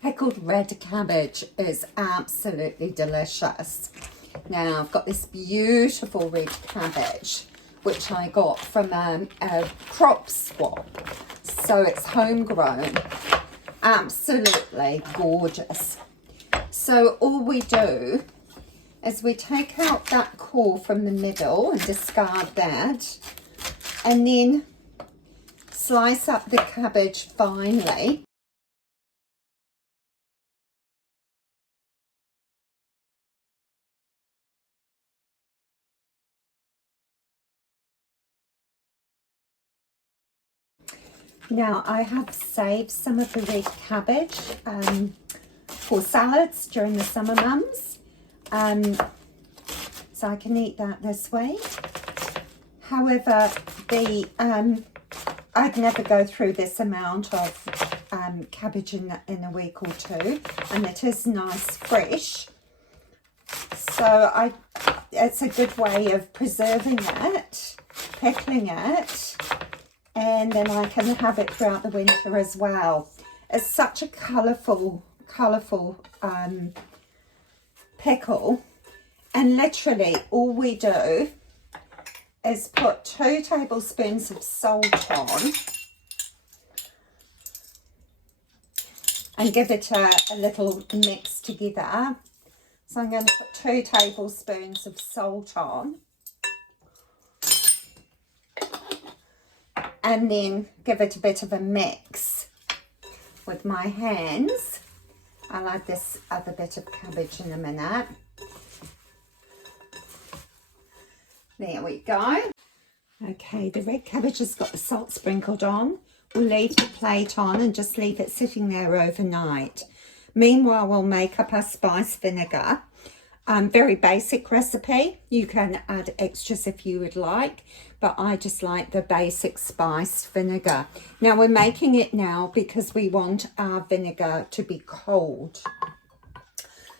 Pickled red cabbage is absolutely delicious. Now I've got this beautiful red cabbage which I got from a crop swap, so it's homegrown, absolutely gorgeous. So all we do is we take out that core from the middle and discard that, and then slice up the cabbage finely. Now I have saved some of the red cabbage for salads during the summer months, so I can eat that this week. However, I'd never go through this amount of cabbage in a week or two, and it is nice fresh, so it's a good way of preserving it, pickling it, and then I can have it throughout the winter as well. It's such a colourful pickle, and literally all we do is put 2 tablespoons of salt on and give it a little mix together. So I'm going to put 2 tablespoons of salt on, and then give it a bit of a mix with my hands. I'll add this other bit of cabbage in a minute. There we go. Okay, the red cabbage has got the salt sprinkled on. We'll leave the plate on and just leave it sitting there overnight. Meanwhile, we'll make up our spice vinegar. Very basic recipe. You can add extras if you would like, but I just like the basic spiced vinegar. Now we're making it now because we want our vinegar to be cold,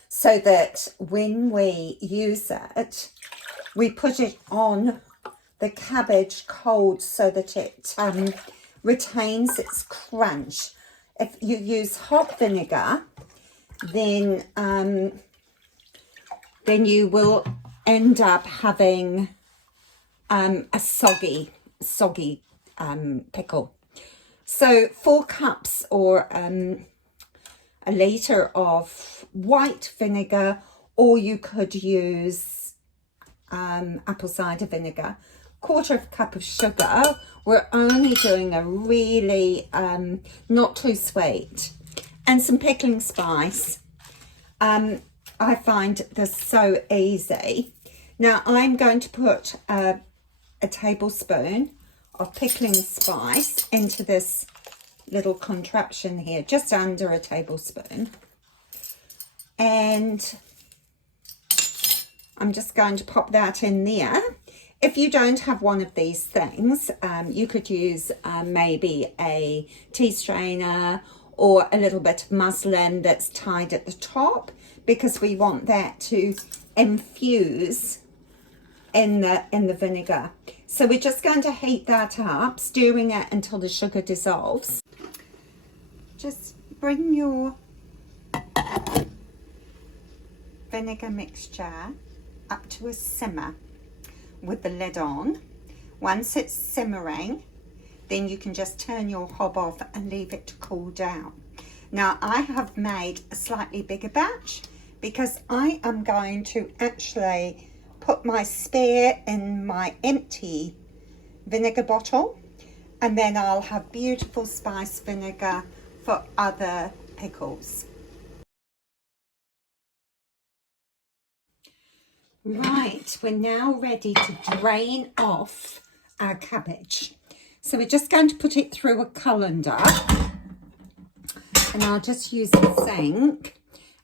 so that when we use it, we put it on the cabbage cold so that it retains its crunch. If you use hot vinegar, then you will end up having a soggy pickle. So 4 cups or a litre of white vinegar, or you could use apple cider vinegar, 1/4 cup of sugar. We're only doing a really not too sweet, and some pickling spice. I find this so easy. Now I'm going to put a tablespoon of pickling spice into this little contraption here, just under a tablespoon, and I'm just going to pop that in there. If you don't have one of these things, you could use maybe a tea strainer or a little bit of muslin that's tied at the top, because we want that to infuse in the vinegar. So we're just going to heat that up, stirring it until the sugar dissolves. Just bring your vinegar mixture up to a simmer with the lid on. Once it's simmering, then you can just turn your hob off and leave it to cool down. Now I have made a slightly bigger batch because I am going to actually put my spare in my empty vinegar bottle, and then I'll have beautiful spice vinegar for other pickles. Right, we're now ready to drain off our cabbage. So we're just going to put it through a colander, and I'll just use the sink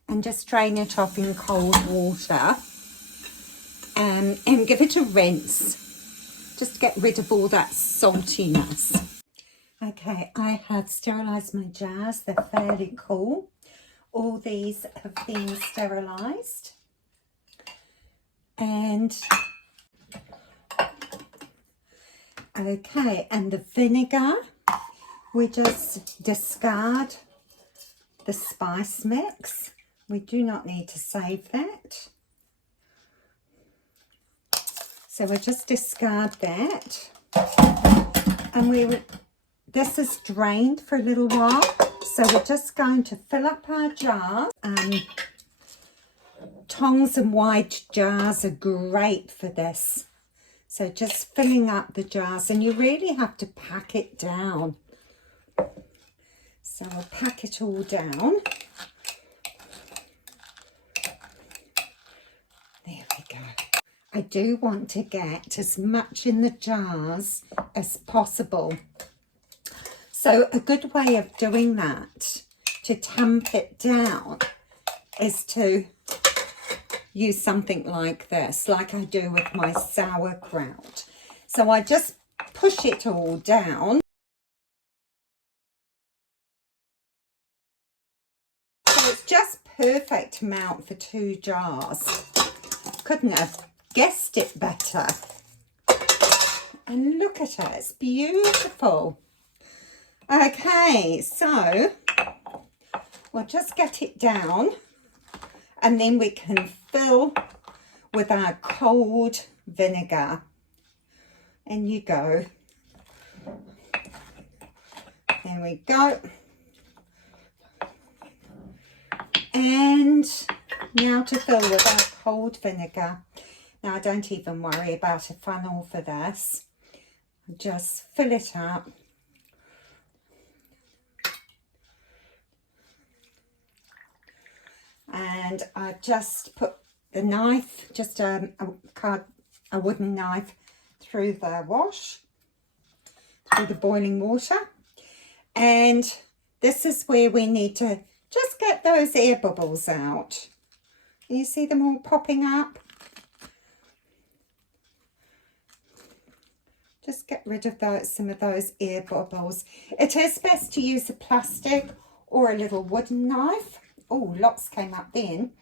and just drain it off in cold water, and give it a rinse, just to get rid of all that saltiness. Okay, I have sterilised my jars. They're fairly cool. All these have been sterilised. And okay, and the vinegar, we just discard the spice mix. We do not need to save that. So we'll just discard that. And this is drained for a little while. So we're just going to fill up our jars. Tongs and wide jars are great for this. So just filling up the jars, and you really have to pack it down. So I'll pack it all down. There we go. I do want to get as much in the jars as possible. So a good way of doing that, to tamp it down, is to use something like this, like I do with my sauerkraut. So I just push it all down. So it's just perfect amount for 2 jars. Couldn't have guessed it better. And look at it, it's beautiful. Okay, so we'll just get it down, and then we can fill with our cold vinegar. And you go. There we go. And now to fill with our cold vinegar. Now I don't even worry about a funnel for this. Just fill it up. And I just put the knife, just a wooden knife, through the wash, through the boiling water. And this is where we need to just get those air bubbles out. Can you see them all popping up? Just get rid of some of those air bubbles. It is best to use a plastic or a little wooden knife. Oh, lots came up then.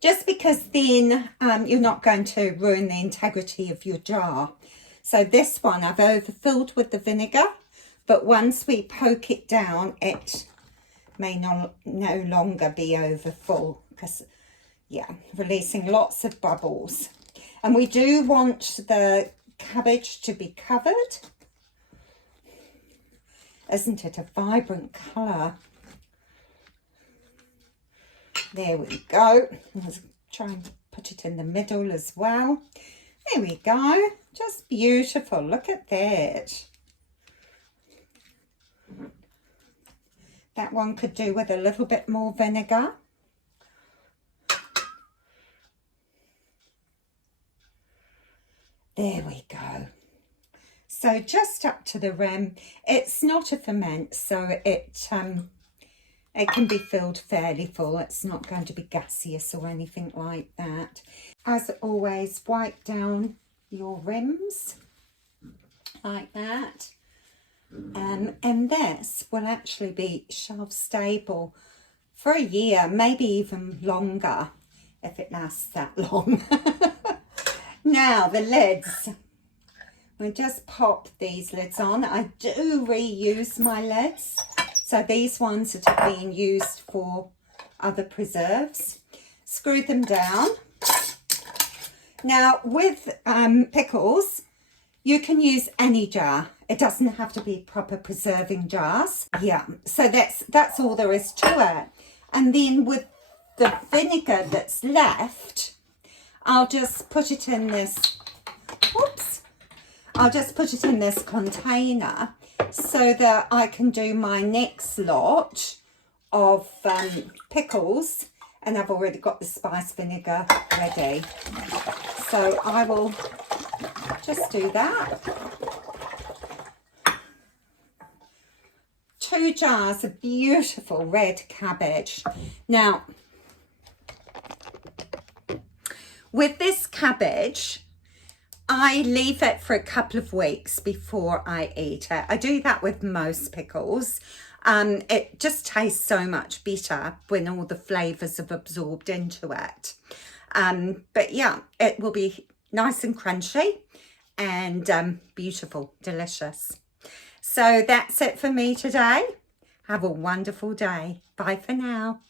Just because then you're not going to ruin the integrity of your jar. So this one I've overfilled with the vinegar, but once we poke it down, it may no longer be over full, because, yeah, releasing lots of bubbles. And we do want the cabbage to be covered. Isn't it a vibrant colour? There we go. Let's try and put it in the middle as well. There we go. Just beautiful. Look at that. That one could do with a little bit more vinegar. There we go. So just up to the rim. It's not a ferment, so it can be filled fairly full. It's not going to be gaseous or anything like that. As always, wipe down your rims like that. And this will actually be shelf stable for a year, maybe even longer, if it lasts that long. Now the lids. We just pop these lids on. I do reuse my lids. So these ones that are being used for other preserves. Screw them down. Now with pickles, you can use any jar. It doesn't have to be proper preserving jars. Yeah, so that's all there is to it. And then with the vinegar that's left, I'll just put it in this, I'll just put it in this container so that I can do my next lot of pickles, and I've already got the spice vinegar ready. So I will just do that. 2 jars of beautiful red cabbage. Now, with this cabbage, I leave it for a couple of weeks before I eat it. I do that with most pickles. It just tastes so much better when all the flavours have absorbed into it. But yeah, it will be nice and crunchy and beautiful, delicious. So that's it for me today. Have a wonderful day. Bye for now.